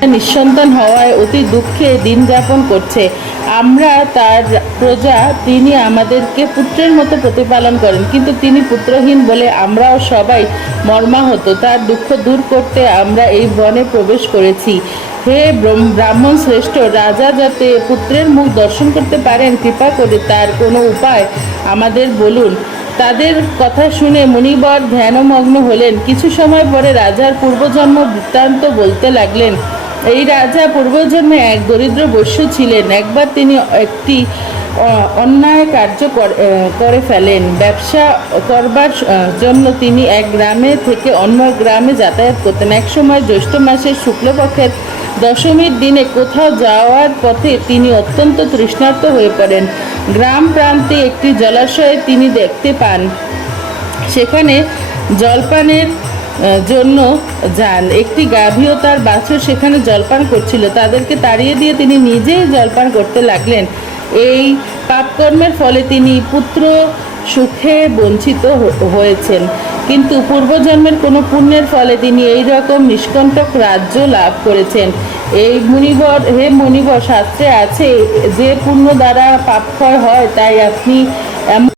নিঃসন্তান হওয়ায় অতি দুঃখে দিন যাপন করছে। আমরা তার প্রজা, তিনি আমাদেরকে পুত্রের মতো প্রতিপালন করেন, কিন্তু তিনি পুত্রহীন বলে আমরাও সবাই মর্মাহত। তার দুঃখ দূর করতে আমরা এই বনে প্রবেশ করেছি। হে ব্রাহ্মণ শ্রেষ্ঠ, রাজা যাতে পুত্রের মুখ দর্শন করতে পারেন, কৃপা করে তার কোনো উপায় আমাদের বলুন। তাদের কথা শুনে মুনিবর ধ্যানমগ্ন হলেন। কিছু সময় পরে রাজার পূর্বজন্ম বৃত্তান্ত বলতে লাগলেন। এই রাজা পূর্বজন্মে এক দরিদ্র বৈশ্য ছিলেন। একবার তিনি একটি অন্যায় কার্য করে ফেলেন। ব্যবসা করবার জন্য তিনি এক গ্রামে থেকে অন্য গ্রামে যাতায়াত করতেন। এক সময় জ্যৈষ্ঠ মাসের শুক্লপক্ষের দশমীর দিনে কোথাও যাওয়ার পথে তিনি অত্যন্ত তৃষ্ণার্ত হয়ে পড়েন। গ্রাম প্রান্তে একটি জলাশয়ে তিনি দেখতে পান, সেখানে জলপানের জন্য যান। একটি গাভী ও তার বাছুর সেখানে জলপান করছিল। তাদেরকে তাড়িয়ে দিয়ে তিনি নিজেই জলপান করতে লাগলেন। এই পাপকর্মের ফলে তিনি পুত্র সুখে বঞ্চিত হয়েছেন, কিন্তু পূর্বজন্মের কোনো পুণ্যের ফলে তিনি এই রকম নিষ্কণ্টক রাজ্য লাভ করেছেন। এই মুনিবর, হে মুনিবর, শাস্ত্রে আছে যে পুণ্য দ্বারা পাপক্ষয় হয়, তাই আপনি